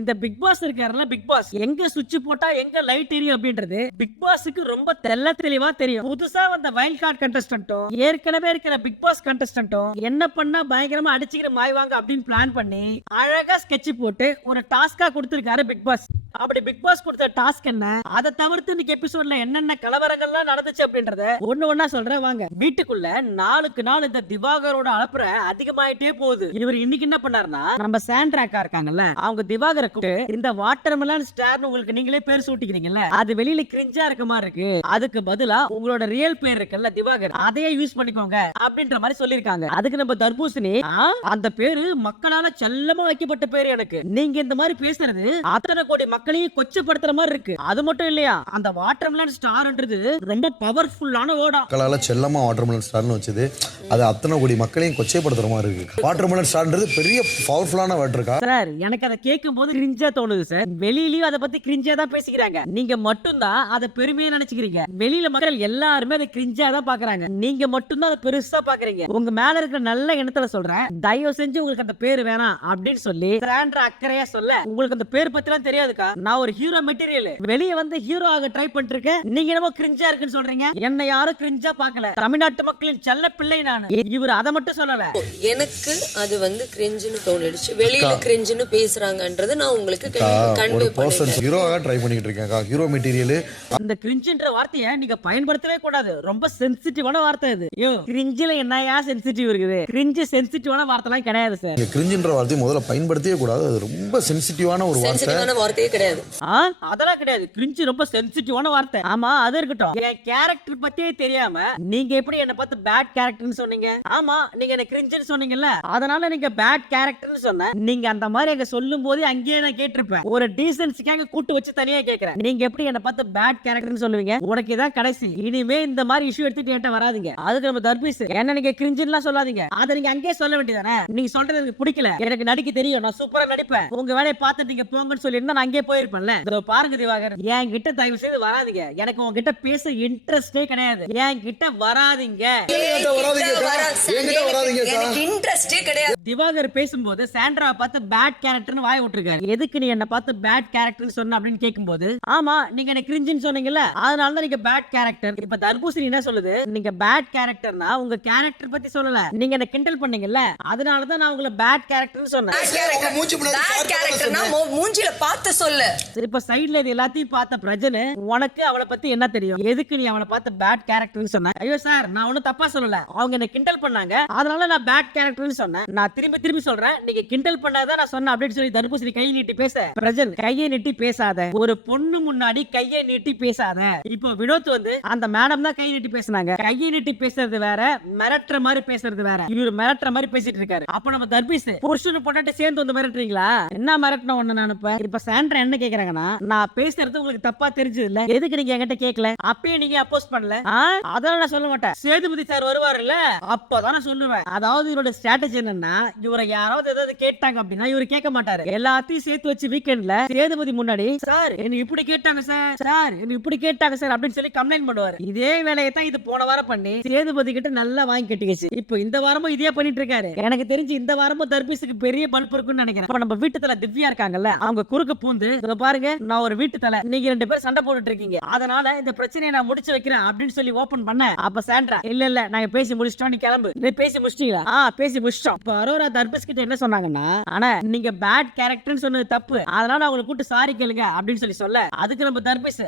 இந்த big pass இருக்காருல்ல, big pass எங்க சுவிட்ச் போட்டா எங்க லைட் எரியும் அப்படின்றது பிக் பாஸ்க்கு ரொம்ப தெளிவா தெரியும். புதுசா வந்த வைல்ட் கார்டு கண்டஸ்டன்ட்டும் ஏற்கனவே இருக்கிற பிக் பாஸ் கண்டஸ்டன்ட்டும் என்ன பண்ணா பயங்கரமா அடிச்சுக்கிற மாய்வாங்க அப்படின்னு பிளான் பண்ணி அழகா ஸ்கெட்ச் போட்டு ஒரு டாஸ்கா கொடுத்திருக்காரு பிக் பாஸ். அப்படி பிக் பாஸ் கொடுத்த டாஸ்க் என்ன, அதை தவிர்த்து இன்னைக்கு எபிசோட்ல என்னென்ன கலவரங்கள்லாம் நடந்துச்சு அப்படின்றத ஒண்ணு சொல்றேன் வாங்க. வீட்டுக்குள்ள நாளுக்கு நாள் இந்த திவாகரோட அலப்புற அதிகமாயிட்டே போகுது. இவர் இன்னைக்கு என்ன பண்ணாருன்னா, நம்ம சாண்ட்ராக்கா இருக்காங்கல்ல, அவங்க திவாகரை கூப்பிட்டு இந்த வாட்டர் மெலன் ஸ்டார்னு உங்களுக்கு நீங்களே பேர் சூட்டிக்கிறீங்கல்ல, அது வெளியில கிரிஞ்சா இருக்க மாதிரி இருக்கு, அதுக்கு பதிலா உங்களோட ரியல் பேர் இருக்குல்ல திவாகர், அதையே யூஸ் பண்ணிக்கோங்க அப்படின்ற மாதிரி சொல்லிருக்காங்க. அதுக்கு நம்ம தர்பூசணி, அந்த பேரு மக்களால செல்லமா வைக்கப்பட்ட பேரு, எனக்கு நீங்க இந்த மாதிரி பேசுறது அத்தனை கோடி மக்களையும் கொச்சப்படுத்துற மாதிரி இருக்கு. அது மட்டும் இல்லையா, அந்த வாட்டர்மெலன் ஸ்டார்ன்றது ரொம்ப பவர்ஃபுல்லான வேர்டா, மக்களால செல்லமா வாட்டர்மெலன் ஸ்டார்னு வச்சது அது அத்தனை கோடி மக்களையும் கொச்சப்படுத்துற மாதிரி இருக்கு. வாட்டர்மெலன் ஸ்டார்ன்றது பெரிய பவர்ஃபுல்லான வேர்ட் இருக்கா சார்? எனக்கு அதை கேட்கும்போது கிரிஞ்சா தோணுது சார். வெளியிலயும் அதை பத்தி கிரிஞ்சா தான் பேசிக்கிறாங்க, நீங்க மட்டும் தான் அதை பெருமையா நினைச்சுக்கிறீங்க. வெளியில மக்கள் எல்லாருமே அதை கிரிஞ்சா தான் பாக்குறாங்க, நீங்க மட்டும் தான் அதை பெருசா பாக்குறீங்க. உங்க மேல இருக்கிற நல்ல எண்ணத்துல சொல்றேன், தயவு செஞ்சு உங்களுக்கு அந்த பேர் வேணாம் அப்படின்னு சொல்லி சாண்ட்ரா அக்கறையா சொல்ல, உங்களுக்கு அந்த பேர் பத்தி எல்லாம் தெரியாதுக்கா, நான் ஒரு ஹீரோ மெட்டீரியல், வெளியே வந்து ஹீரோ ஆக ட்ரை பண்ணிட்டு இருக்கேன், நீங்க என்னமோ கிரிஞ்சா இருக்குன்னு சொல்றீங்க. என்ன யாரும் கிரிஞ்சா பார்க்கல, தமிழ்நாட்டு மக்களின் செல்ல பிள்ளை நான். இவர் அதை மட்டும் சொல்லல, எனக்கு அது வந்து கிரிஞ்சுன்னு தோணிடுச்சு. வெளியில கிரிஞ்சுன்னு பேசுறாங்கன்றது நான் உங்களுக்கு கன்வே பண்ணிட்டேன். ஹீரோவா ட்ரை பண்ணிட்டு இருக்கேன், ஹீரோ மெட்டீரியல். இந்த கிரிஞ்சுன்ற வார்த்தையை நீங்க பயன்படுத்தவே கூடாது, ரொம்ப சென்சிட்டிவான வார்த்தை இது. கிரிஞ்சில என்னையா சென்சிட்டிவ் இருக்குது? கிரிஞ்சு சென்சிட்டிவான வார்த்தைலாம் கிடையாது சார். கிரிஞ்சுன்ற வார்த்தையை முதல்ல பயன்படுத்தவே கூடாது, அது ரொம்ப சென்சிட்டிவான ஒரு வார்த்தையே கிடையாது. அதெல்லாம் கிடையாது, கிரிஞ்சு ரொம்ப சென்சிட்டிவான வார்த்தை. ஆமா அது இருக்கட்டும், என் கேரக்டர் பத்தியே தெரியாம நீங்க எப்படி என்ன பார்த்து பேட் கேரக்டர்னு சொன்னீங்க? ஆமா நீங்க என்ன கிரிஞ்சுன்னு சொன்னீங்கல்ல, அதனால நீங்க பேட் கேரக்டர்னு சொன்ன. நீங்க அந்த மாதிரி எங்க சொல்லும் போது அங்கேயே நான் கேட்டிருப்பேன், ஒரு டீசன்ஸிக்காக கூட்டு வச்சு தனியா கேக்குறேன், நீங்க எப்படி என்ன பார்த்து பேட் கேரக்டர்னு சொல்லுவீங்க? உனக்கு இதான் கடைசி, இனிமே இந்த மாதிரி இஷ்யூ எடுத்துட்டு என்கிட்ட வராதீங்க. அதுக்கு நம்ம தர்பீஸ் என்ன நீங்க கிரிஞ்சுன்னு சொல்லாதீங்க, அதை நீங்க அங்கேயே சொல்ல வேண்டியதானே. நீங்க சொல்றது எனக்கு பிடிக்கல, எனக்கு நடிக்க தெரியும், நான் சூப்பரா நடிப்பேன், உங்க வேலையை பார்த்து நீங்க போங்கன்னு சொல்லி நான் அங்கேயே போயிருப்பேன்ல. பாருங்க திவாகர், என் கிட்ட தயவு செய்து வராதீங்க, எனக்கு உங்ககிட்ட பேச இன்ட்ரெஸ்டே கிடையாது, என் கிட்ட வராதீங்க. திவாகர் பேசும்போது சாண்ட்ரா பார்த்து பேட் கேரக்டர்னு வாய் விட்டுருக்காரு. எதுக்கு நீ என்ன பார்த்து பேட் கேரக்டர்னு சொன்ன அப்படின்னு கேட்கும்போது, ஆமா நீங்க என்ன கிரிஞ்சுன்னு சொன்னீங்கல்ல, அதனால தான் நீங்க பேட் கேரக்டர். இப்ப தர்பூசணி என்ன சொல்லுது, நீங்க பேட் கேரக்டர்னா உங்க கேரக்டர் பத்தி சொல்லல, நீங்க என்ன கிண்டல் பண்ணீங்கல்ல, அதனால தான் நான் உங்களை பேட் கேரக்டர்னு சொன்னேன். மூஞ்சில பார்த்து சொல்லு. இப்ப சைடுல இது எல்லாத்தையும் பார்த்த பிரஜனு, உனக்கு அவளை பத்தி என்ன தெரியும், எதுக்கு நீ அவளை பார்த்து பேட் கேரக்டர்னு சொன்ன? ஐயோ சார், நான் ஒன்னும் தப்பா சொல்லல, அவங்க என்ன கிண்டல் பண்ணாங்க, அதனால நான் பேட் கேரக்டர்னு சொன்னேன். நான் திரும்பி சொல்றேன், நீங்க கிண்டல் பண்ணாதான் நான் சொன்னேன் அப்படின்னு சொல்லி தர்பூசணி கையை நீட்டி பேச, பிரஜன் கையை நீட்டி பேசாத, ஒரு பொண்ணு முன்னாடி கையை நீட்டி பேசாத. இப்போ வினோத் வந்து அந்த மேடம் தான் கையை நீட்டி பேசினாங்க, கையை நீட்டி பேசுறது வேற, மிரட்டுற மாதிரி பேசுறது வேற. இவரு மிரட்டுற மாதிரி பேசிட்டு இருக்காரு. அப்ப நம்ம தர்பீஸ் புருஷன் பொண்டாட்டி சேர்ந்து வந்து மிரட்டுறீங்களா? என்ன மிரட்டின ஒண்ணு நான் இப்ப சாண்ட்ரா என்ன கேக்குறாங்கன்னா, நான் பேசுறது உங்களுக்கு தப்பா தெரிஞ்சது இல்ல, எதுக்கு நீங்க என்கிட்ட கேட்கல, அப்பயே நீங்க அப்போஸ் பண்ணல? அதெல்லாம் நான் சொல்ல மாட்டேன், சேதுபதி சார் வருவாருல்ல அப்பதான் நான் சொல்லுவேன். அதாவது இவரோட ஸ்ட்ராட்டஜி என்னன்னா, இவரை யாராவது ஏதாவது கேட்டாங்க அப்படின்னா இவரு கேட்க மாட்டாரு, எல்லாத்தையும் சேர்த்து வச்சு வீக்கெண்ட்ல சேதுபதி முன்னாடி, சார் என்ன இப்படி கேட்டாங்க சார், சார் என்ன இப்படி கேட்டாங்க சார் அப்படின்னு சொல்லி கம்ப்ளைண்ட் பண்ணுவாரு. இதே வேலையை தான் இது போன வாரம் பண்ணி சேதுபதி கிட்ட நல்லா வாங்கி கட்டிக்கிச்சு. இப்போ இந்த வாரமும் இதே பண்ணிட்டு இருக்காரு. எனக்கு தெரிஞ்சு இந்த வாரமும் தர்பீஸுக்கு பெரிய பல்ப் இருக்குன்னு நினைக்கிறேன். நம்ம வீட்டு தலை திவ்யா இருக்காங்கல்ல, அவங்க குறுக்க பூந்து பாருங்க, நான் ஒரு வீட்டு தலை, நீங்க 2 பேரும் சண்டை போட்டுட்டு இருக்கீங்க, அதனால இந்த பிரச்சனையை நான் முடிச்சு வைக்கிறேன் அப்படின்னு சொல்லி ஓபன் பண்ண, அப்ப சாண்ட்ரா இல்ல நாங்க பேசி முடிச்சிட்டோம், நீ கிளம்பு. நீ பேசி முடிச்சிட்டீங்களா? பேசி முடிச்சிட்டோம். இப்ப அரோரா தர்பீஸ் கிட்ட என்ன சொன்னாங்கன்னா, ஆனா நீங்க பேட் கேரக்டர்னு சொன்னது தப்பு, அதனால அவங்களை கூப்பிட்டு சாரி கேளுங்க அப்படின்னு சொல்லி சொல்ல, அதுக்கு நம்ம தர்பீஸ்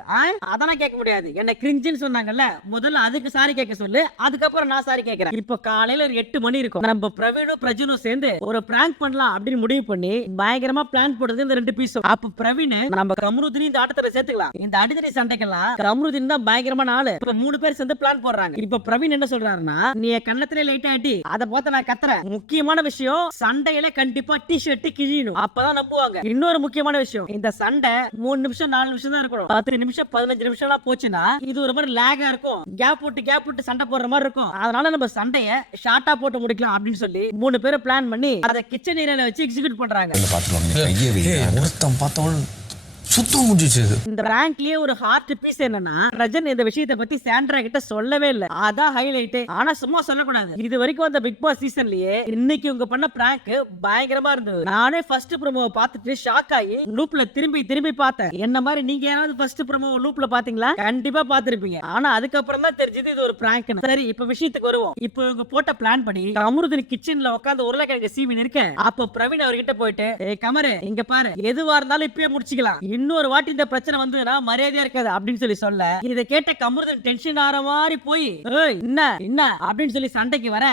அதெல்லாம் கேட்க முடியாது, என்ன கிரிஞ்சுன்னு சொன்னாங்கல்ல, முதல்ல அதுக்கு சாரி கேட்க சொல்லு, அதுக்கப்புறம் நான் சாரி கேட்கிறேன். இப்போ காலையில ஒரு 8 மணி இருக்கும், நம்ம பிரவீனும் பிரஜனும் சேர்ந்து ஒரு பிராங்க் பண்ணலாம் அப்படின்னு முடிவு பண்ணி பயங்கரமா பிளான் போடுறது இந்த 2 பீஸ். அப்ப பிரவீன் நம்ம கமருதீன் இந்த ஆட்டத்துல சேர்த்துக்கலாம், இந்த அடிதடி சண்டைக்கெல்லாம் கமருதீன் தான் பயங்கரமான ஆளு. இப்ப 3 பேர் சேர்ந்து பிளான் போடுறாங்க. இப்ப பிரவீன் என்ன சொல்றாருன்னா, நீ கண்ணத்திலே லைட் ஆட்டி அதை பார்த்து நான் கத்துறேன், முக்கியமான விஷயம் சண்டையில கண்டிப்பா டி-ஷர்ட் கிழியணும், அப்பதான் நம்புவாங்க. இன்னொரு முக்கியமான விஷயம், இந்த சண்டை 3 நிமிஷம் 4 நிமிஷம் தான் இருக்கணும், 10 நிமிஷம் 15 நிமிஷம் போச்சுன்னா இது ஒரு மாதிரி லேகா இருக்கும், கேப் விட்டு சண்டை போடுற மாதிரி இருக்கும், அதனால நம்ம சண்டைய ஷார்ட்டா போட்டு முடிக்கலாம் அப்படின்னு சொல்லி 3 பேரும் பிளான் பண்ணி அதை கிச்சன் ஏரியால வச்சு எக்ஸிக்யூட் பண்றாங்க. சுத்தம் முடிஞ்சிச்சு. இந்த ரேங்க்லயே ஒரு ஹார்ட் பீஸ் என்னன்னா ரஜன் இந்த விஷயத்தை பத்தி சாண்ட்ரா கிட்ட சொல்லவே இல்ல. அதான் ஹைலைட். ஆனா சும்மா சொல்லக்கூடாது. இது வரைக்கும் அந்த பிக் பாஸ் சீசன்லயே இன்னைக்கு உங்க பண்ண பிராங்க் பயங்கரமா இருந்தது. நானே ஃபர்ஸ்ட் ப்ரோமோவை பார்த்துட்டு ஷாக் ஆகி லூப்ல திரும்பி திரும்பி பார்த்தேன். என்ன மாதிரி நீங்க யாராவது ஃபர்ஸ்ட் ப்ரோமோவை லூப்ல பாத்தீங்களா? கண்டிப்பா பாத்திருப்பீங்க. ஆனா அதுக்கப்புறம் தான் தெரிஞ்சது இது ஒரு பிராங்க். சரி, இப்ப விஷயத்துக்கு வருவோம். இப்போ இவங்க போட்ட பிளான் படி அமிர்தினி கிச்சன்ல உட்கார்ந்து உருளைக்கிழங்கு சீவி இருக்க. அப்ப பிரவீன் அவர்கிட்ட போயிட்டு, ஏய் கமரு, இங்க பாரு, எதுவா இருந்தாலும் இப்பயே முடிச்சுக்கலாம், இன்னொரு வாட்டி இந்த பிரச்சனை வந்துனா மரியாதையா இருக்காது அப்படின்னு சொல்ல இதை கேட்ட கமருதன் டென்ஷன் ஆற மாதிரி போய், ஏய் என்ன என்ன அப்படின்னு சொல்லி சண்டைக்கு வர,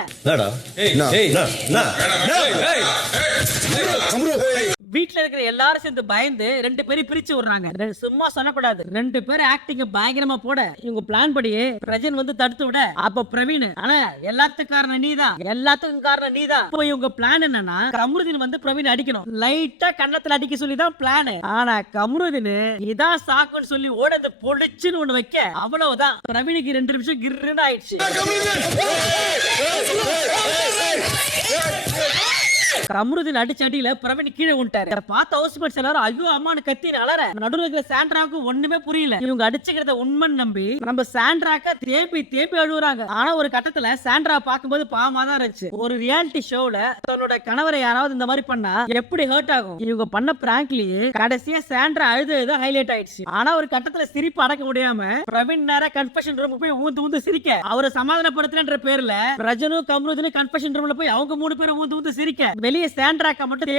வீட்டுல இருக்கிற எல்லாரும் சேர்ந்து பயந்து 2 பேரும் பிரிச்சு விடுறாங்க. சும்மா சொல்லக்கூடாது. 2 பேரும் ஆக்டிங் பயங்கரமா போட இவங்க பிளான் படியே பிரஜன் வந்து தடுத்து விட, அப்ப பிரவீன், ஆனா எல்லாத்துக்கும் காரணம் நீதான், எல்லாத்துக்கும் காரணம் நீதான். இப்போ இவங்க பிளான் என்னன்னா கமருதீன் வந்து பிரவீன் அடிக்கணும், லைட்டா கண்ணத்துல அடிக்க சொல்லி தான் பிளான். ஆனா கமருதீன் இதான் சாக்குன்னு சொல்லி ஓடந்து பொழிச்சுன்னு ஒண்ணு வைக்க, அவ்வளவுதான். பிரவீனுக்கு 2 நிமிஷம் கிர்ன்னு ஆயிடுச்சு. கமருதீன் அடிச்ச அடியில பிரவீன் கீழே விட்டாரு. பார்த்த ஹவுஸ்மேட்ஸ் எல்லாரும் ஐயோ அம்மான்னு கத்தி அலற. நடுவுல இருக்கிற சாண்ட்ராவுக்கு ஒண்ணுமே புரியல. இவங்க அடிச்சுக்கிறத உண்மைன்னு நம்பி நம்ம சாண்ட்ராக்க தேப்பி தேப்பி அழுகுறாங்க. ஆனா ஒரு கட்டத்துல சாண்ட்ரா பார்க்கும்போது பாவமா தான் இருந்துச்சு. ஒரு ரியாலிட்டி ஷோல தன்னோட கணவரை யாராவது இந்த மாதிரி பண்ணா எப்படி ஹர்ட் ஆகும்? இவங்க பண்ண பிராங்க்லயே கடைசியா சாண்ட்ரா அழுது ஹைலைட் ஆயிடுச்சு. ஆனா ஒரு கட்டத்துல சிரிப்பு அடக்க முடியாம பிரவீன் நேரா கன்ஃபெஷன் ரூம் போய் ஊந்து சிரிக்க, அவரை சமாதானப்படுத்துற பேர்ல ரஜனும் கமருதீனும் கன்ஃபெஷன் ரூம்ல போய் அவங்க 3 பேரும் ஊந்து சிரிக்க, வெளியே சாண்ட்ராக்கா மட்டும்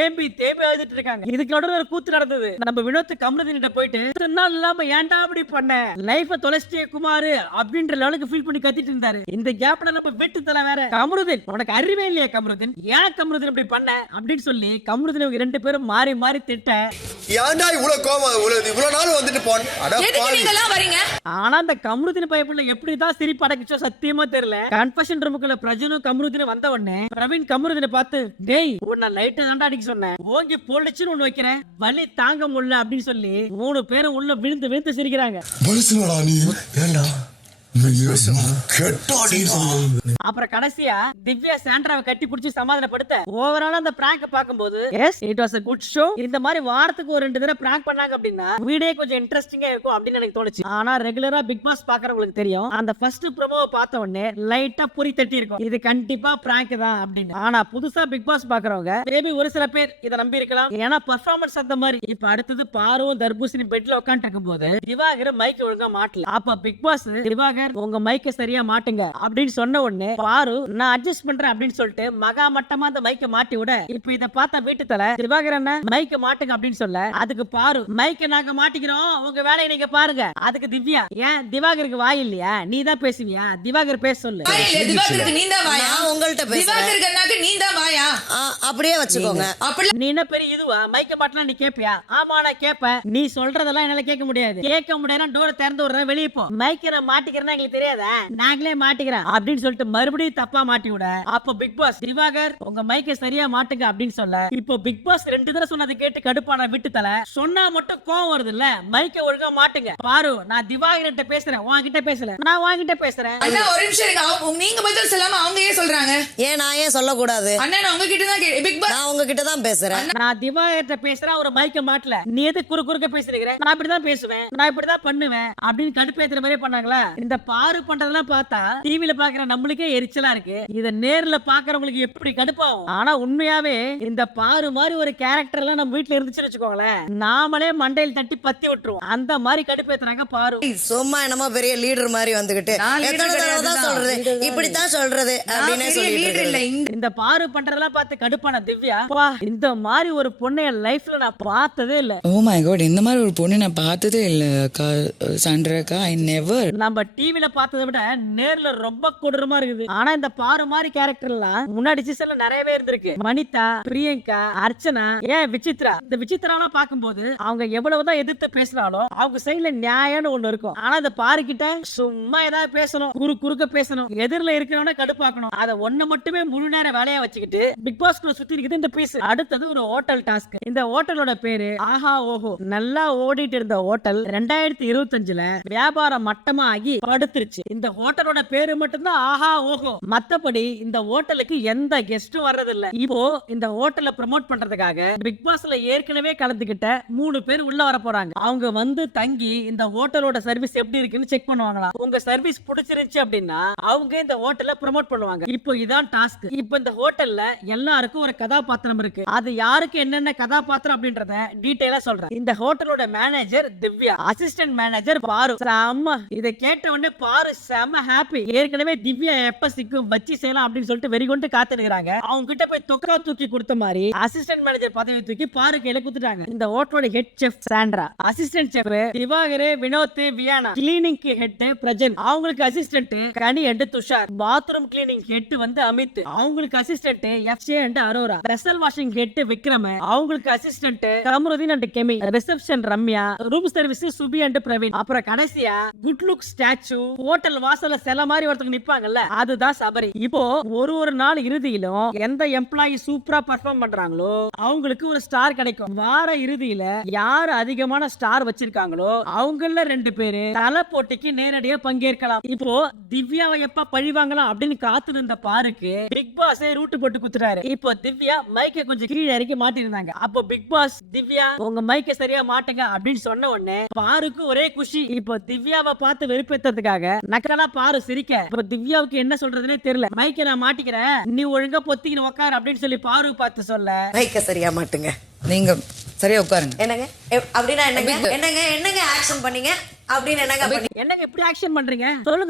தேம்பி அழுதுட்டு இருக்காங்க. இதுக்கு நடுவுல ஒரு கூத்து நடந்தது. நம்ம வினோத் கமருதீன்கிட்ட போயிட்டு, நாள் இல்லாம ஏன்டா அப்படி பண்ண, லைஃப தொலைச்சிட்டே குமார் அப்படின்ற லெவலுக்கு ஃபீல் பண்ணி கத்திட்டு இருந்தாரு. இந்த கேப்ல நம்ம வெட்டு தல வேற, கமருதீன் உனக்கு அறிவே இல்லையா கமருதீன், ஏன் கமருதீன் இப்படி பண்ண அப்படின்னு சொல்லி கமருதீன் இவங்க 2 பேரும் மாறி மாறி திட்ட, ஏன்டா இவ்வளவு கோவம், இவ்வளவு நாள் வந்துட்டு போன், எதுக்கு நீங்க எல்லாம் வரீங்க? ஆனா அந்த கமருதீன் பைப்புல எப்படிதான் சிரிப்பு அடக்கிச்சோ சத்தியமா தெரியல. கன்ஃபெஷன் ரூமுக்குள்ள பிரஜனும் கமருதீனும் வந்த உடனே பிரவீன் கமருதீனை பார்த்து, டேய் உன்னை லைட்டா தாண்டா அடிக்க சொன்னேன், ஓங்கி பொழிச்சுன்னு ஒண்ணு வைக்கிறேன், வலி தாங்க முடியல அப்படின்னு சொல்லி 3 பேரும் உள்ள விழுந்து சிரிக்கிறாங்க. மனுஷனடா நீ, ஏண்டா அப்புறம் கடைசியா திவ்யா சாண்ட்ராவை கட்டி பிடிச்சி சமாதானப்படுத்த, ஓவரால் அந்த பிராங்க் பாக்கும்போது S it was a good show. இந்த மாதிரி வாரத்துக்கு ஒரு 2 தடவை பிராங்க் பண்ணாங்க அப்படின்னா வீடியோ கொஞ்சம் இன்ட்ரெஸ்டிங்கா இருக்கும் அப்படின்னு எனக்கு தோணுச்சு. ஆனா ரெகுலரா பிக் பாஸ் பாக்குறவங்களுக்கு தெரியும், அந்த ஃபர்ஸ்ட் ப்ரோமோவை பார்த்த உடனே லைட்டா புரி தட்டி இருக்கும், இது கண்டிப்பா பிராங்க் தான் அப்படின்னு. ஆனா புதுசா பிக் பாஸ் பாக்குறவங்க மேபி ஒரு சில பேர் இதை நம்பி இருக்கலாம், ஏன்னா பெர்ஃபார்மன்ஸ் அந்த மாதிரி. இப்ப அடுத்தது பாருவும் தர்பூசணி பெட்ல உட்காந்து இருக்கும் போது திவாகர் மைக் ஒழுங்கா மாட்டல. அப்ப பிக் பாஸ் திவாகர் உங்க மைக்க சரியா மாட்டுங்க அப்படின்னு சொன்ன உடனே பாரு நான் அட்ஜஸ்ட் பண்றேன் அப்படின்னு சொல்லிட்டு மகா மட்டமா அந்த மைக்க மாட்டி விட, இப்ப இத பார்த்தா வீட்டு தல திவாகர் என்ன மைக்க மாட்டுங்க அப்படின்னு சொல்ல, அதுக்கு பாரு மைக்க நாங்க மாட்டிக்கிறோம், உங்க வேலையை நீங்க பாருங்க. அதுக்கு திவ்யா, ஏன் திவாகருக்கு வாய் இல்லையா, நீ தான் பேசுவியா, திவாகர் பேச சொல்லு. திவாகருக்கு நீ தான் வாயா, உங்கள்ட்ட பேச திவாகருக்கு நீ தான் வாயா, அப்படியே வச்சுக்கோங்க. நீ என்ன பெரிய இதுவா, மைக்க மாட்டலாம் நீ கேப்பியா? ஆமா நான் கேப்பேன், நீ சொல்றதெல்லாம் என்னால கேட்க முடியாது, கேட்க முடியாது, டோரை திறந்து விடுறேன், வெளியே போ, மைக்க நான் மாட்டிக்கிறேன்னா எங்களுக்கு தெரியாதா, நாங்களே மாட்டிக்கிறேன் அப்படின்னு சொல்லிட்டு மறுபடியும் தப்பா மாட்டி விட, அப்ப பிக் பாஸ் திவாகர் உங்க மைக்க சரியா மாட்டுங்க அப்படின்னு சொல்ல, இப்போ பிக் பாஸ் 2 தடவை சொன்னதை கேட்டு கடுப்பான விட்டு தல சொன்னா மட்டும் கோவம் வருது இல்ல, மைக்க ஒழுங்கா மாட்டுங்க. பாரு நான் திவாகர்கிட்ட பேசுறேன், உன்கிட்ட பேசல, நான் உன்கிட்ட பேசுறேன். அண்ணா ஒரு நிமிஷம் இருங்க, நீங்க பதில் சொல்லாம அவங்க ஏன் சொல்றாங்க? ஏன் நான் ஏன் சொல்லக்கூடாது? அண்ணா நான் உங்ககிட்ட தான் பிக் பாஸ், நான் உங்ககிட்ட தான் பேசுறேன். நான் திவாகர்கிட்ட பேசுறேன், ஒரு மைக்க மாட்டல, நீ எது குறுக்க பேசுறீங்க, நான் இப்படிதான் பேசுவேன், நான் இப்படிதான் பண்ணுவேன் அப்படின்னு கடுப்பேத்துற மாதிரி பண்ணாங்களா. இந்த பாரு பண்றதெல்லாம் பார்த்தா டிவில பாக்குற நம்மளுக்கே எரிச்சலா இருக்கு, இத நேர்ல பாக்குறவங்களுக்கு எப்படி கடுப்பாகும். ஆனா உண்மையாவே இந்த பாரு மாதிரி ஒரு கேரக்டர் எல்லாம் நம்ம வீட்டுல இருந்துச்சுன்னு வச்சுக்கோங்களேன், நாமளே மண்டையில் தட்டி பத்தி விட்டுருவோம், அந்த மாதிரி கடுப்பேத்துறாங்க பாரு. சும்மா என்னமோ பெரிய லீடர் மாதிரி வந்துகிட்டு எத்தனை தடவை தான் சொல்றது, இப்படித்தான் சொல்றது அப்படின்னு சொல்லிட்டு இந்த பாரு பண்றதெல்லாம் பார்த்து கடுப்பான திவ்யா, இந்த மாதிரி ஒரு பொண்ணைய லைஃப்ல நான் பார்த்ததே இல்ல. ஓ மை காட், இந்த மாதிரி ஒரு பொண்ணு நான் பார்த்ததே இல்ல சாண்ட்ராக்கா, ஐ நெவர். நம்ம டிவில பார்த்ததை விட நேர்ல ரொம்ப கொடூரமா இருக்குது. ஆனா இந்த பாரு மாதிரி கேரக்டர் எல்லாம் முன்னாடி சீசன்ல நிறையவே இருந்திருக்கு. வனிதா, பிரியங்கா, அர்ச்சனா, ஏன் விசித்ரா. இந்த விசித்ராலாம் பார்க்கும்போது அவங்க எவ்வளவுதான் எதிர்த்து பேசினாலும் அவங்க சைடுல நியாயம்னு ஒண்ணு இருக்கும். ஆனா இந்த பாரு கிட்ட சும்மா ஏதாவது பேசணும், குறுக்க பேசணும், எதிரில இருக்கிறவன கடுப்பாக்கணும், அதை ஒண்ணு மட்டுமே முழு நேரம் வேலையா வச்சுக்கிட்டு பிக் பாஸ்க்குள்ள சுத்தி இருக்குது இந்த பீஸ். அடுத்தது ஒரு ஹோட்டல் டாஸ்க். இந்த ஹோட்டலோட பேரு ஆஹா ஓஹோ. நல்லா ஓடிட்டு இருந்த ஹோட்டல் 2025ல வியாபாரம் மட்டமா ஆகி படுத்துருச்சு. இந்த ஹோட்டலோட பேரு மட்டும்தான் ஆஹா ஓஹோ. மத்தபடி இந்த ஹோட்டலுக்கு எந்த கெஸ்டும் வர்றதில்ல. இப்போ இந்த ஹோட்டலை ப்ரோமோட் பண்றதுக்காக பிக் பாஸ்ல ஏற்கனவே கலந்துகிட்ட 3 பேர் உள்ள வர போறாங்க. அவங்க வந்து தங்கி இந்த ஹோட்டலோட சர்வீஸ் எப்படி இருக்குன்னு செக் பண்ணுவாங்களாம். உங்க சர்வீஸ் பிடிச்சிருந்துச்சு அப்படின்னா அவங்க இந்த ஹோட்டலை ப்ரோமோட் பண்ணுவாங்க. இப்போ இதான் டாஸ்க். இப்போ இந்த ஹோட்டல்ல எல்லாருக்கும் ஒரு கதாபாத்திரம் இருக்கு. அது யாருக்கு என்னென்ன கதாபாத்திரம் அப்படின்றத டீடைலா சொல்றேன். இந்த ஹோட்டலோட மேனேஜர் திவ்யா, அசிஸ்டன்ட் மேனேஜர் பாரு. அம்மா இதை கேட்ட உடனே பாரு செம ஹாப்பி. ஏற்கனவே திவ்யா எப்ப சிக்கும் வச்சு செய்யலாம் அப்படின்னு சொல்லிட்டு வெறி கொண்டு காத்துக்கிறாங்க. அவங்க கிட்ட போய் தொக்கா தூக்கி கொடுத்த மாதிரி அசிஸ்டன்ட் மேனேஜர் பதவி தூக்கி பாரு கையில குடுத்துட்டாங்க. இந்த ஹோட்டலோட head chef Sandra, assistant chef Divakar, Vinod, Viyana, cleaning head Prajan, அவங்களுக்கு assistant Kani and Tushar, bathroom cleaning head வந்து அமித், அவங்களுக்கு assistant FJ and Aurora, vessel washing head Vikram, அவங்களுக்கு assistant Kamarudeen and Kemi, reception Ramya, room service Subi and Praveen, அப்புறம் கடைசியா குட் லுக் ஸ்டாச்சு ஹோட்டல் வாசல்ல சில மாதிரி ஒருத்தங்க நிப்பாங்கல்ல அதுதான் சபரி. இப்போ ஒரு நாள் இறுதியிலும் எந்த எம்ப்ளாயி சூப்பரா பெர்ஃபார்ம் பண்றாங்களோ அவங்களுக்கு ஒரு ஸ்டார் கிடைக்கும். வார இறுதியில யார் அதிகமான ஸ்டார் வச்சிருக்காங்களோ அவங்கள 2 பேரு தலை போட்டிக்கு நேரடியா பங்கேற்கலாம். இப்போ திவ்யாவை எப்ப பழிவாங்கலாம் அப்படின்னு காத்து இருந்த பாருக்கு பிக் பாஸ் ரூட் போட்டு குத்துறாரு. இப்போ திவ்யா மைக்கை கொஞ்சம் கீழே இறக்கி மாட்டிருந்தாங்க. அப்போ பிக் பாஸ் திவ்யா உங்க மைக்கை சரியா மாட்டுங்க அப்படின்னு சொன்ன உடனே பாருக்கு ஒரே குஷி. இப்போ திவ்யாவை பார்த்து வெறுப்பேற்றதுக்காக நக்கலா பாரு சிரிக்க. இப்போ திவ்யாவுக்கு என்ன சொல்றதுன்னே தெரியல. மைக்கை நான் மாட்டிக்கிறேன், நீ ஒழுங்கா பொத்திக்கின்னு உட்காரு அப்படின்னு சொல்லி பாரு பார்த்து சொல்ல மைக்க சரியா மாட்டுங்க, நீங்க சரியா உட்காருங்க. என்னங்க அப்படின்னா என்னங்க என்னங்க என்னங்க ஆக்ஷன் பண்ணீங்க அப்படின்னு என்னங்க பண்ணி என்னங்க இப்படி ஆக்ஷன் பண்றீங்க?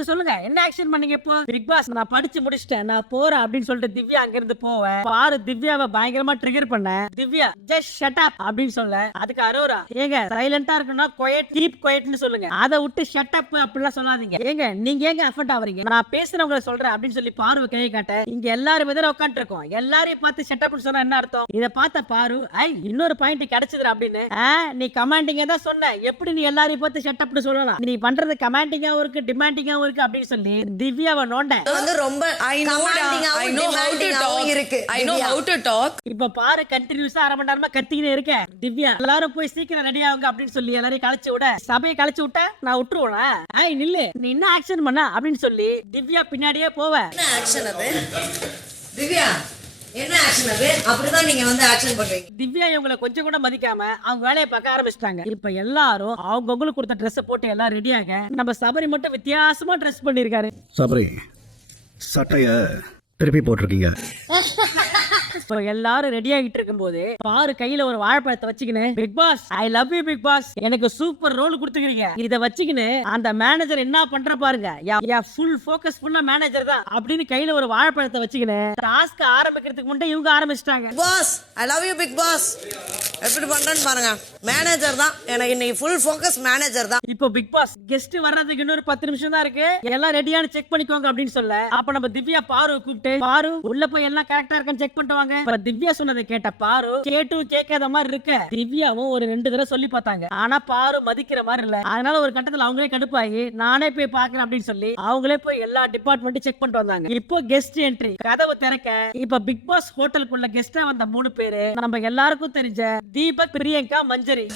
சொல்லுங்க என்ன ஆக்ஷன் பண்ணீங்க? இப்போ பிக் பாஸ் நான் படிச்சு முடிச்சிட்டேன், நான் போறேன் அப்படின்னு சொல்லிட்டு திவ்யா அங்க இருந்து போவேன். பாரு திவ்யாவை பயங்கரமா ட்ரிகர் பண்ண. திவ்யா ஜஸ்ட் ஷட் அப் அப்படின்னு சொல்ல அதுக்கு அரோரா ஏங்க சைலண்டா இருக்கணும்னா குவைட் கீப் குவைட்னு சொல்லுங்க, அதை விட்டு ஷட் அப் அப்படிலாம் சொல்லாதீங்க. ஏங்க நீங்க ஏங்க அஃபெக்ட் ஆவறீங்க? நான் பேசுறவங்கள சொல்றேன் அப்படின்னு சொல்லி பாரு கையை காட்ட. இங்க எல்லாரும் எதிர உட்கார்ந்து இருக்கோம், எல்லாரையும் பார்த்து ஷட் அப்னு சொன்னா என்ன அர்த்தம்? இத பார்த்த பாரு ஐ இன்னொரு பாயிண்ட் கிடைச்சது அப்படின்னு நீ கமாண்டிங்கா தான் சொன்ன, எப்படி நீ எல்லாரையும் பார்த்து ஷட் அப்னு சொல்லலாம்? நீ பண்றது கமாண்டிங்காவும் இருக்கு டிமாண்டிங்காவும் இருக்கு அப்படின்னு சொல்லி திவ்யாவை நோண்ட வந்து ரொம்ப இப்ப பாரு கண்டினியூஸா 1/2 மணி நேரமா கத்திக்கிட்டே இருக்க. திவ்யா எல்லாரும் போய் சீக்கிரம் ரெடி ஆகுங்க அப்படின்னு சொல்லி எல்லாரையும் கழிச்சு விட. சபையை கழிச்சு விட்ட நான் விட்டுருவேனா? ஐய் நில்லு, நீ என்ன ஆக்ஷன் பண்ண அப்படின்னு சொல்லி திவ்யா பின்னாடியே போவேன். என்ன ஆக்ஷன் அது திவ்யா? என்ன ஆக்ஷன் அது? அப்படிதான் நீங்க வந்து ஆக்ஷன் பண்றீங்க. திவ்யா இவங்களை கொஞ்சம் கூட மதிக்காம அவங்க வேலையை பார்க்க ஆரம்பிச்சிட்டாங்க. இப்ப எல்லாரும் அவங்களுக்கு கொடுத்த ட்ரெஸ் போட்டு எல்லாம் ரெடியாக, நம்ம சபரி மட்டும் வித்தியாசமா ட்ரெஸ் பண்ணிருக்காரு. சபரி சட்டைய திருப்பி போட்டிருக்கீங்க. இப்போ எல்லாரும் ரெடி ஆகிட்டு இருக்கும் போது பாரு கையில ஒரு வாழைப்பழத்தை வச்சுக்கின்னு Bigg Boss I love you big Boss, எனக்கு சூப்பர் ரோல் கொடுத்துக்கிறீங்க, இத வச்சுக்கின்னு அந்த மேனேஜர் என்ன பண்ற பாருங்க, ஃபுல் ஃபோக்கஸ் ஃபுல்லா மேனேஜர் தான் அப்படின்னு கையில ஒரு வாழைப்பழத்தை வச்சுக்கின்னு டாஸ்க் ஆரம்பிக்கிறதுக்கு முன்னாடி இவங்க ஆரம்பிச்சிட்டாங்க. Boss I love you big boss எப்படி பண்றேன்னு பாருங்க, மேனேஜர் தான் எனக்கு இன்னைக்கு ஃபுல் ஃபோக்கஸ் மேனேஜர் தான். இப்போ பிக் பாஸ் கெஸ்ட் வர்றதுக்கு இன்னொரு 10 நிமிஷம் தான் இருக்கு, எல்லாம் ரெடியானு செக் பண்ணிக்கோங்க அப்படின்னு சொல்ல அப்ப நம்ம திவ்யா பாரு கூப்பிட்டு பாரு உள்ள போய் எல்லாம் கரெக்டா இருக்கான்னு செக் பண்ணிட்டு வாங்க. திவ்யா சொன்னதை கேட்ட பாரு கேட்டு கேட்காத மாதிரி இருக்க. திவ்யாவும் ஒரு 2 தடவை சொல்லி பார்த்தாங்க, ஆனா பாரு மதிக்கிற மாதிரி இல்ல. அதனால ஒரு கட்டத்துல அவங்களே கடுப்பாகி நானே போய் பாக்குறேன் அப்படின்னு சொல்லி அவங்களே போய் எல்லா டிபார்ட்மெண்ட்டும் செக் பண்ணிட்டு வந்தாங்க. இப்போ கெஸ்ட் என்ட்ரி கதவு திறக்க இப்ப பிக் பாஸ் ஹோட்டலுக்குள்ள கெஸ்டா வந்த 3 பேரு நம்ம எல்லாருக்கும் தெரிஞ்ச தீபக், பிரியங்கா, மஞ்சரி.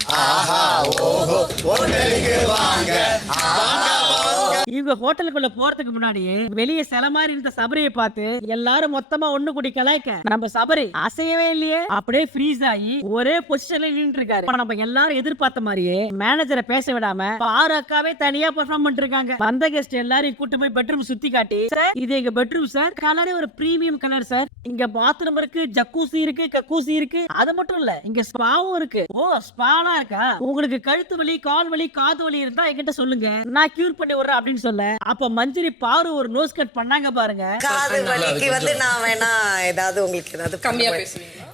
இவங்க ஹோட்டலுக்குள்ள போறதுக்கு முன்னாடியே வெளியே சில மாதிரி இருந்த சபரியை பார்த்து எல்லாரும் மொத்தமா ஒண்ணு கூடி கலாய்க்க நம்ம சபரி அசையவே இல்லையே, அப்படியே ஃப்ரீஸ் ஆகி ஒரே பொசிஷன்ல நின்று இருக்காரு. நம்ம எல்லாரும் எதிர்பார்த்த மாதிரியே மேனேஜரை பேச விடாம பாரு அக்காவே தனியா பெர்ஃபார்ம் பண்ணிட்டு இருக்காங்க. வந்த கெஸ்ட் எல்லாரும் கூட்டு போய் பெட்ரூம் சுத்தி காட்டி இது எங்க பெட்ரூம் சார், கலரே ஒரு பிரீமியம் கலர் சார், இங்க பாத்ரூம் இருக்கு, ஜக்கூசி இருக்கு, கக்கூசி இருக்கு, அது மட்டும் இல்ல இங்க ஸ்பாவும் இருக்கு. ஓ ஸ்பாலாம் இருக்கா? உங்களுக்கு கழுத்து வலி, கால் வலி, காது வலி இருந்தா என்கிட்ட சொல்லுங்க, நான் கியூர் பண்ணி விடுறேன் அப்படின்னு சொல்ல அப்ப மஞ்சரி பாரு ஒரு நோஸ் கட் பண்ணாங்க பாருங்க. காது வலிக்கு வந்து நான் வேணா ஏதாவது உங்களுக்கு ஏதாவது கம்மியா பேசுவீங்க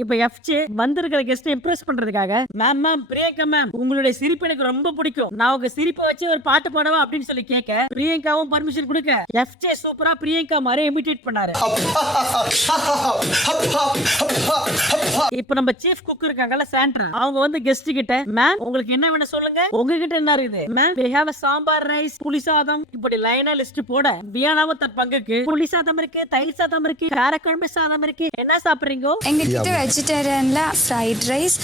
இப்ப எஃப்ஜே வந்திருக்கிற கெஸ்ட் இம்ப்ரெஸ் பண்றதுக்காக மேம் பிரியங்கா மேம் உங்களுடைய சிரிப்பு எனக்கு ரொம்ப பிடிக்கும், நான் உங்க சிரிப்பை வச்சு ஒரு பாட்டு பாடவா அப்படின்னு சொல்லி கேட்க பிரியங்காவும் பர்மிஷன் கொடுக்க எஃப்ஜே சூப்பரா பிரியங்கா மாதிரி இமிடேட் பண்ணாரு. இப்ப நம்ம சீஃப் குக் இருக்காங்கல்ல சாண்ட்ரா, அவங்க வந்து கெஸ்ட் கிட்ட மேம் உங்களுக்கு என்ன வேணும் சொல்லுங்க, உங்ககிட்ட என்ன இருக்குது ma'am, we have a sambar rice புளி சாதம் இப்படி லைனா லிஸ்ட் போட வியானாவும் தன் பங்குக்கு புளி சாதம் இருக்கு, தயிர் சாதம் இருக்கு, காரக்குழம்பு சாதம் இருக்கு, என்ன சாப்பிடுறீங்க? எங்ககிட்ட வெஜிடேரியன்ல ஃப்ரைட் ரைஸ்,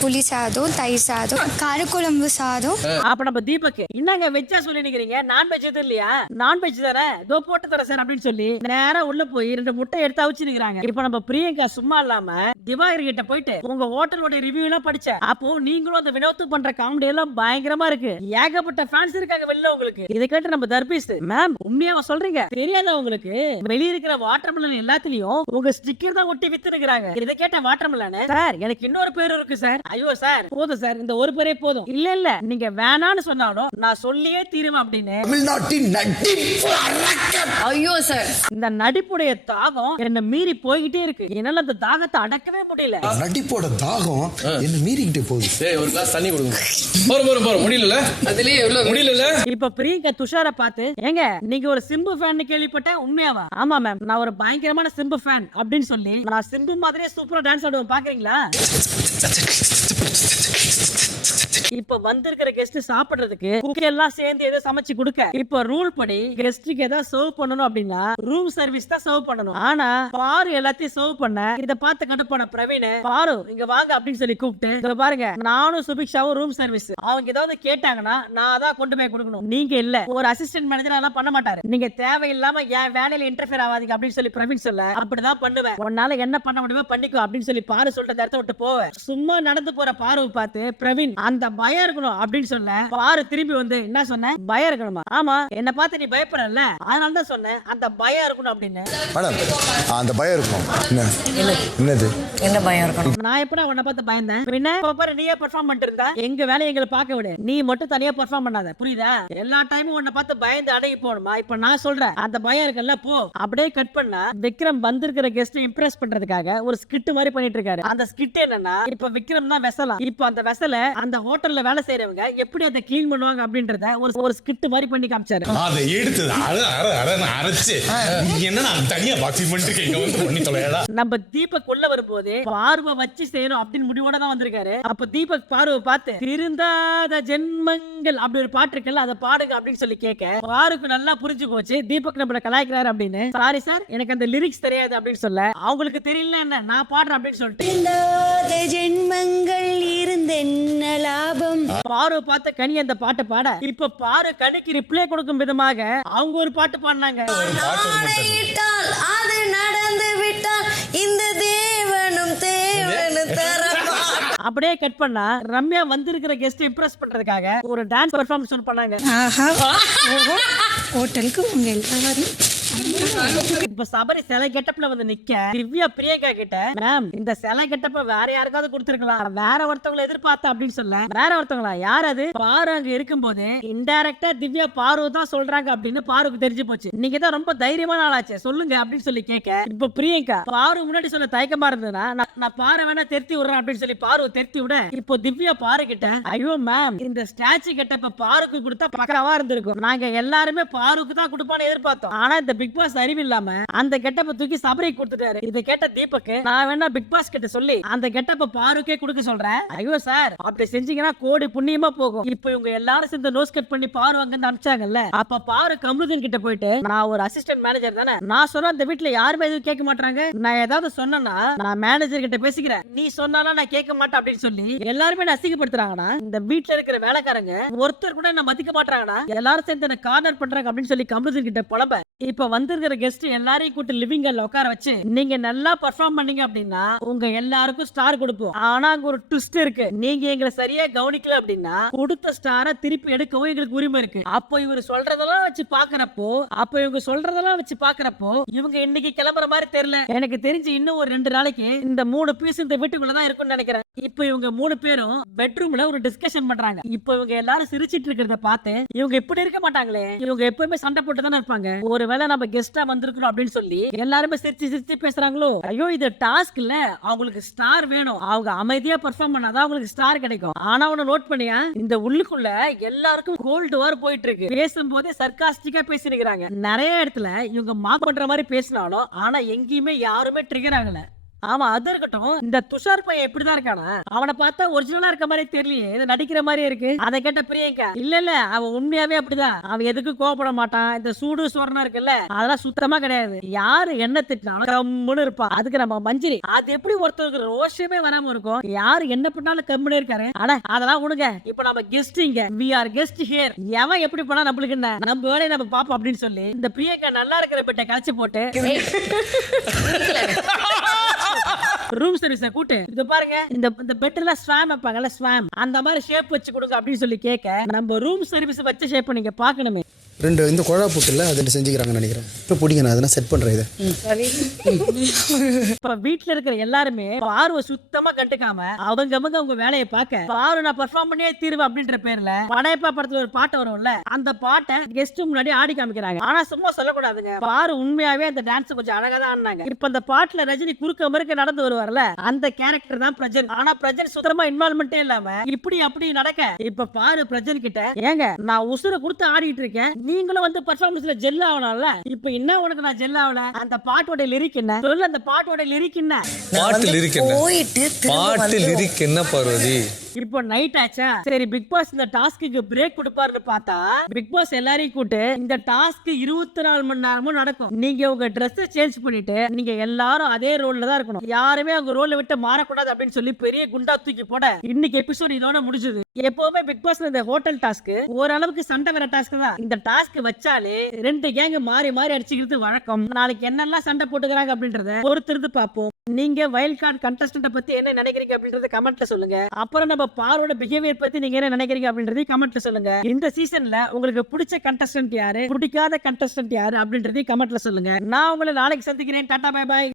புளி சாதம், தயிர் சாதம், காரக்குழம்பு சாதம். அப்ப நம்ம தீபக் என்னங்க வெஜ்ஜா சொல்லி நிக்கிறீங்க, நான்வெஜ் எதுவும் இல்லையா? நான்வெஜ் தானே, தோ போட்டு தர சார் அப்படின்னு சொல்லி நேரா உள்ள போய் 2 முட்டை எடுத்து அவிச்சு நிக்கிறாங்க. இப்ப நம்ம பிரியங்கா சும்மா இல்லாம திவாகர் கிட்ட போயிட்டு உங்க ஹோட்டலோட ரிவ்யூ எல்லாம் படிச்சேன், அப்போ நீங்களும் அந்த வினோத்து பண்ற காமெடி எல்லாம் பயங்கரமா இருக்கு, ஏகப்பட்ட ஃபேன்ஸ் இருக்காங்க வெளில உங்களுக்கு. இதை கேட்டு நம்ம தர்பீஸ் மேம் உண்மையாவா சொல்றீங்க, தெரியாதா உங்களுக்கு வெளிய இருக்கிற வாட்டர்மெலன் எல்லாத்துலயும் உங்க ஸ்டிக்கர் தான் ஒட்டி வித்து நிக்கிறாங்க. இதை கேட்ட வாட்டர்மெலன் சார் எனக்கு இன்னொரு பேர் இருக்கு சார். ஐயோ சார் போதும் சார், இந்த ஒரு பேரே போதும். இல்ல நீங்க வேணான்னு சொன்னாலும் நான் சொல்லியே தீருவேன் அப்படின்னு தமிழ்நாட்டின் நடிப்பு ஐயோ சார், இந்த நடிப்புடைய தாகம் என்ன மீறி போய்கிட்டே இருக்கு, என்னால அந்த தாகத்தை அடக்கவே முடியல. நடிப்போட தாகம் என்ன மீறிக்கிட்டே போகுது. ஒரு கிளாஸ் தண்ணி கொடுங்க. போற முடியல, அதுலயே எவ்வளவு முடியல. இப்ப பிரியங்கா துஷார பார்த்து ஏங்க நீங்க ஒரு சிம்பு ஃபேன் கேள்விப்பட்டேன், உண்மையாவா? ஆமா மேம், நான் ஒரு பயங்கரமான சிம்பு ஃபேன் அப்படின்னு சொல்லி நான் சிம்பு மாதிரியே சூப்பரா டான்ஸ் ஆடுவேன், பாக்குறீங்களா? இப்ப வந்திருக்கிற கெஸ்ட் சாப்பிடுறதுக்கு குக் எல்லாம் சேர்ந்து ஏதோ சமைச்சு கொடுக்க, இப்ப ரூல் படி கெஸ்டுக்கு ஏதாவது சர்வ் பண்ணணும் அப்படின்னா ரூம் சர்வீஸ் தான் சர்வ் பண்ணணும். ஆனா பாரு எல்லாத்தையும் சர்வ் பண்ண இத பார்த்து கண்டுப்பான பிரவீன் பாரு இங்க வாங்க அப்படின்னு சொல்லி கூப்பிட்டு இத பாருங்க நானும் சுபிக்ஷாவும் ரூம் சர்வீஸ், அவங்க ஏதாவது கேட்டாங்கன்னா நான் தான் கொண்டு போய் கொடுக்கணும், நீங்க இல்ல. ஒரு அசிஸ்டன்ட் மேனேஜர் எல்லாம் பண்ண மாட்டாரு, நீங்க தேவையில்லாம என் வேலையில இன்டர்ஃபியர் ஆகாதீங்க அப்படின்னு சொல்லி பிரவீன் சொல்ல அப்படிதான் பண்ணுவேன், உன்னால என்ன பண்ண முடியுமோ பண்ணிக்கோ அப்படின்னு சொல்லி பாரு சொல்லிட்டு இடத்த விட்டு போவேன். சும்மா நடந்து போற பாரு பார்த்து பிரவீன் அந்த பயம் இருக்கணும் அப்படின்னு சொல்ல பாரு திரும்பி வந்து என்ன சொன்ன, பயம் இருக்கணுமா? ஆமா என்ன பார்த்து நீ பயப்படல, அதனால தான் சொன்னேன் அந்த பயம் இருக்கணும் அப்படின்னு. மேடம் அந்த பயம் இருக்கும். என்னது என்ன பயம் இருக்கணும்? நான் எப்படா உன்னை பார்த்து பயந்தேன்? பின்ன இப்ப பாரு நீயே பெர்ஃபார்ம் பண்ணிட்டு இருந்தா, எங்க வேலையை எங்களை பார்க்க விடு, நீ மட்டும் தனியா பெர்ஃபார்ம் பண்ணாத, புரியுதா? எல்லா டைமும் உன்னை பார்த்து பயந்து அடங்கி போகணுமா? இப்ப நான் சொல்றேன் அந்த பயம் இருக்குல்ல போ. அப்படியே கட் பண்ணா விக்ரம் வந்திருக்கிற கெஸ்ட் இம்ப்ரெஸ் பண்றதுக்காக ஒரு ஸ்கிட் மாதிரி பண்ணிட்டு இருக்காரு. அந்த ஸ்கிட் என்னன்னா இப்ப விக்ரம் தான் வெசலாம், இப்ப அந்த வெசல அந்த ஹோட்டல்ல வேலை செய்யறவங்க எப்படி அதை கிளீன் பண்ணுவாங்க அப்படின்றத ஒரு ஸ்கிட் மாதிரி பண்ணி காமிச்சாரு. அதை எடுத்து அரைச்சு என்ன தனியா பாக்ஸிங் பண்ணிட்டு இங்க வந்து பண்ணி தொலையடா. நம்ம தீபக் உள்ள வரும்போது பார்வை வச்சு செய்யணும் அப்படின்னு முடிவோட தான் வந்திருக்காரு. அப்ப தீபக் பார்வை பார்த்து திருந்தாத ஜென்மங்கள் அப்படி ஒரு பாட்டு இருக்குல்ல அதை பாடுங்க அப்படின்னு சொல்லி கேட்க பாருக்கு நல்லா புரிஞ்சு போச்சு தீபக் நம்மள கலாய்க்கிறாரு அப்படின்னு. சாரி சார் எனக்கு அந்த லிரிக்ஸ் தெரியாது அப்படின்னு சொல்ல அவங்களுக்கு தெரியல என்ன நான் பாடுறேன் அப்படின்னு சொல்லிட்டு ஜென்மங்கள் இருந்தென்ன லாபம். பாரு பார்த்த கனி அந்த பாட்டு பாட இப்ப பாரு கனிக்கு ரிப்ளை கொடுக்கும் விதமாக அவங்க ஒரு பாட்டு பாடினாங்க. அது நடந்து விட்டால் இந்த தேவனும் தேவனும் தர. அப்படியே கட் பண்ணா ரம்யா வந்திருக்கிற கெஸ்ட் இம்ப்ரெஸ் பண்றதுக்காக ஒரு டான்ஸ் பெர்ஃபார்மன்ஸ் பண்ணாங்க. ஹோட்டலுக்கு உங்க எல்லாரும் இப்ப சபரி சிலை கெட்டப்ல வந்து நிக்க திவ்யா பிரியங்கா கிட்ட மேம் இந்த சிலை கெட்டப்ப வேற யாருக்காவது கொடுத்திருக்கலாம், வேற ஒருத்தவங்களை எதிர்பார்த்த அப்படின்னு சொல்ல வேற ஒருத்தவங்களா யார் அது? பாரு அங்க இருக்கும்போது இன்டைரக்டா திவ்யா பாரு தான் சொல்றாங்க அப்படின்னு பாருக்கு தெரிஞ்சு போச்சு. நீங்க தான் ரொம்ப தைரியமான ஆளாச்சு சொல்லுங்க அப்படின்னு சொல்லி கேட்க இப்ப பிரியங்கா பாரு முன்னாடி சொல்ல தயக்கமா இருந்ததுன்னா நான் பாரு வேணா தெரித்தி விடுறேன் அப்படின்னு சொல்லி பாரு தெரித்தி விட இப்போ திவ்யா பாரு கிட்ட ஐயோ மேம் இந்த ஸ்டாச்சு கெட்டப்ப பாருக்கு கொடுத்தா பக்கராவா இருந்திருக்கும், நாங்க எல்லாருமே பாருக்கு தான் கொடுப்பான்னு எதிர்பார்த்தோம், ஆனா இந்த பிக் பாஸ் அறிவு இல்லாம அந்த கெட்டப்ப தூக்கி சபரிக்கு கொடுத்துட்டாரு. இதை கேட்ட தீபக் நான் வேணா பிக் பாஸ் கிட்ட சொல்லி அந்த கெட்டப்ப பாருக்கே கொடுக்க சொல்றேன். ஐயோ சார் அப்படி செஞ்சீங்கன்னா கோடி புண்ணியமா போகும். இப்ப இவங்க எல்லாரும் சேர்ந்து நோஸ் கட் பண்ணி பாரு அங்க அனுப்பிச்சாங்கல்ல, அப்ப பாரு கமருதீன் கிட்ட போயிட்டு நான் ஒரு அசிஸ்டன்ட் மேனேஜர் தானே, நான் சொன்ன இந்த வீட்டுல யாருமே எதுவும் கேட்க மாட்டாங்க, நான் ஏதாவது சொன்னா நான் மேனேஜர் கிட்ட பேசிக்கிறேன், நீ சொன்னாலும் நான் கேட்க மாட்டேன் அப்படின்னு சொல்லி எல்லாருமே என்ன அசிங்கப்படுத்துறாங்கன்னா இந்த வீட்டுல இருக்கிற வேலைக்காரங்க ஒருத்தர் கூட என்ன மதிக்க மாட்டாங்கன்னா எல்லாரும் சேர்ந்து என்ன கார்னர் பண்றாங்க அப்படின்னு சொல்லி கமருதீன் கிட்ட புலம்ப. இப்ப வந்திருக்கிற கெஸ்ட் எல்லாரையும் கூட்டி லிவிங் ஹால்ல உட்கார வச்சு நீங்க நல்லா பெர்ஃபார்ம் பண்ணீங்க அப்படின்னா உங்க எல்லாருக்கும் ஸ்டார் கொடுப்போம், ஆனா அங்க ஒரு ட்விஸ்ட் இருக்கு, நீங்க எங்களை சரியா கவனிக்கல அப்படின்னா கொடுத்த ஸ்டாரை திருப்பி எடுக்கவும் எங்களுக்கு உரிமை இருக்கு. அப்போ இவங்க சொல்றதெல்லாம் வச்சு பாக்குறப்போ இவங்க இன்னைக்கு கிளம்புற மாதிரி தெரியல, எனக்கு தெரிஞ்சு இன்னும் ஒரு 2 நாளைக்கு இந்த 3 பீஸ் இந்த வீட்டுக்குள்ளதான் இருக்கும்னு நினைக்கிறேன். இப்ப இவங்க 3 பேரும் பெட்ரூம்ல ஒரு டிஸ்கஷன் பண்றாங்க. இப்ப இவங்க எல்லாரும் சிரிச்சிட்டு இருக்கிறத பார்த்து இவங்க இப்படி இருக்க மாட்டாங்களே, இவங்க எப்பவுமே சண்டை போட்டு தானே இருப்பாங்க, ஒருவேளை நம்ம நம்ம கெஸ்டா வந்திருக்கிறோம் அப்படின்னு சொல்லி எல்லாருமே சிரிச்சு சிரிச்சு பேசுறாங்களோ, ஐயோ இது டாஸ்க் இல்ல, அவங்களுக்கு ஸ்டார் வேணும், அவங்க அமைதியா பெர்ஃபார்ம் பண்ணாதான் அவங்களுக்கு ஸ்டார் கிடைக்கும். ஆனா ஒண்ணு நோட் பண்ணியா, இந்த உள்ளுக்குள்ள எல்லாருக்கும் கோல்டு வார் போயிட்டு இருக்கு. பேசும்போதே சர்காஸ்டிக்கா பேசிருக்காங்க. நிறைய இடத்துல இவங்க மார்க் பண்ற மாதிரி பேசினாலும் ஆனா எங்கேயுமே யாருமே ட்ரிகர் ஆகல. ஆமா அது இருக்கட்டும், இந்த துஷார் பையன் எப்படிதான் இருக்கானா, அவனை பார்த்தா ஒரிஜினலா இருக்க மாதிரி தெரியலையே, இது நடிக்கிற மாதிரியே இருக்கு. அதை கேட்ட பிரியங்கா, இல்ல அவன் உண்மையாவே அப்படிதான், அவன் எதுக்கு கோவப்பட மாட்டான், இந்த சூடு சொரணம் இருக்குல்ல அதெல்லாம் சுத்தமா கிடையாது. யாரு என்ன திட்டினாலும் கம்முன்னு இருப்பான். அதுக்கு நம்ம மஞ்சரி, அது எப்படி ஒருத்தருக்கு ரோஷமே வராம இருக்கும், யாரு என்ன பண்ணாலும் கம்முன்னு இருக்காரு. ஆனா அதெல்லாம் உனங்க இப்ப நம்ம கெஸ்ட், இங்க வி ஆர் கெஸ்ட் ஹியர், எவன் எப்படி பண்ணா நம்மளுக்கு என்ன, நம்ம வேலையை நம்ம பாப்போம் அப்படின்னு சொல்லி இந்த பிரியங்கா நல்லா இருக்கிற பெட்டை கழிச்சு போட்டு ரூம் சர்வீஸ கூட்டு, இது பாருங்க இந்த பெட்ல ஸ்வாம் வைப்பாங்கல்ல, ஸ்வாம் அந்த மாதிரி ஷேப் வச்சு கொடுங்க அப்படின்னு சொல்லி கேட்க, நம்ம ரூம் சர்வீஸ் வச்ச ஷேப் நீங்க பாக்கணுமே. ரெண்டு இந்த குழா போட்டுல அது செஞ்சுக்கிறாங்கன்னு நினைக்கிறேன். இப்போ பிடிங்க, நான் அதெல்லாம் செட் பண்றேன். இதை இப்ப வீட்டுல இருக்கிற எல்லாருமே பார்வை சுத்தமா கண்டுக்காம அவங்க வேலையை பார்க்க, பாரு நான் பெர்ஃபார்ம் பண்ணியே தீர்வு அப்படின்ற பேர்ல படையப்பா படத்துல ஒரு பாட்டு வரும்ல, அந்த பாட்டை கெஸ்ட் முன்னாடி ஆடி காமிக்கிறாங்க. ஆனா சும்மா சொல்லக்கூடாதுங்க, பாரு உண்மையாவே அந்த டான்ஸ் கொஞ்சம் அழகா தான் ஆடினாங்க. இப்ப அந்த பாட்டுல ரஜினி குறுக்க மறுக்க நடந்து வருவார்ல, அந்த கேரக்டர் தான் பிரஜன். ஆனா பிரஜன் சுத்தமா இன்வால்மெண்டே இல்லாம இப்படி அப்படி நடக்க, இப்ப பாரு பிரஜன் கிட்ட, ஏங்க நான் உசுர கொடுத்து ஆடிட்டு இருக்கேன், நீங்களும் வந்து பெர்ஃபார்மன்ஸ்ல ஜெல் ஆகணும்ல, இப்ப என்ன உனக்கு நான் ஜெல் ஆகல, அந்த பாட்டோட லிரிக் என்ன சொல்லு, அந்த பாட்டோட லிரிக் என்ன, பாட்டு லிரிக் என்ன, போயிட்டு பாட்டு லிரிக் என்ன பார்வதி. இப்போ நைட் ஆச்சா, சரி பிக் பாஸ் இந்த டாஸ்க்கு பிரேக் கொடுப்பாருன்னு பார்த்தா, பிக் பாஸ் எல்லாரையும் கூட்டு இந்த டாஸ்க் 24 மணி நேரமும் நடக்கும். நீங்க உங்க ட்ரெஸ் சேஞ்ச் பண்ணிட்டு நீங்க எல்லாரும் அதே ரோல்ல தான் இருக்கணும், யாருமே உங்க ரோல்ல விட்டு மாறக்கூடாது அப்படின்னு சொல்லி பெரிய குண்டா தூக்கி போட இன்னைக்கு எபிசோட் இதோட முடிஞ்சது. எப்பவுமே பிக் பாஸ் இந்த ஹோட்டல் டாஸ்க் ஓரளவுக்கு சண்டை வர டாஸ்க் தான். இந்த டாஸ்க் வச்சாலே 2 கேங் மாறி மாறி அடிச்சுக்கிறது வழக்கம். நாளைக்கு என்னெல்லாம் சண்டை போட்டுக்கிறாங்க அப்படின்றத பொறுத்திருந்து பார்ப்போம். நீங்க வைல்ட் கார்டு கண்டஸ்டன்ட் பத்தி என்ன நினைக்கிறீங்க அப்படின்றத கமெண்ட்ல சொல்லுங்க. அப்புறம் நம்ம பாரோட பிஹேவியர் பத்தி நீங்க என்ன நினைக்கிறீங்க அப்படின்றதையும் கமெண்ட்ல சொல்லுங்க. இந்த சீசன்ல உங்களுக்கு பிடிச்ச கண்டஸ்டன்ட் யாரு, பிடிக்காத கண்டஸ்டன்ட் யாரு அப்படின்றதையும் கமெண்ட்ல சொல்லுங்க. நான் உங்களை நாளைக்கு சந்திக்கிறேன். Tata bye by.